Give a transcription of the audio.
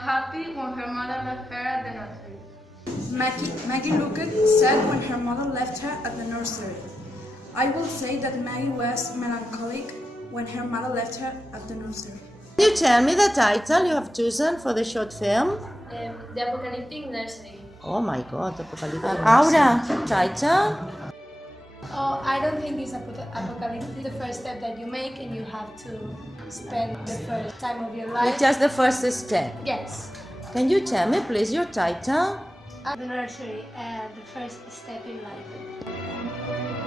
unhappy when her mother left her at the nursery. Maggie looked sad when her mother left her at the nursery. I will say that Maggie was melancholic when her mother left her at the nursery. Can you tell me the title you have chosen for the short film? The Apocalyptic Nursery. Oh my God, Apocalyptic. Aura, title? Oh, I don't think it's apocalyptic. The first step that you make, and you have to spend the first time of your life. It's just the first step. Yes. Can you tell me, please, your title? The nursery, the first step in life.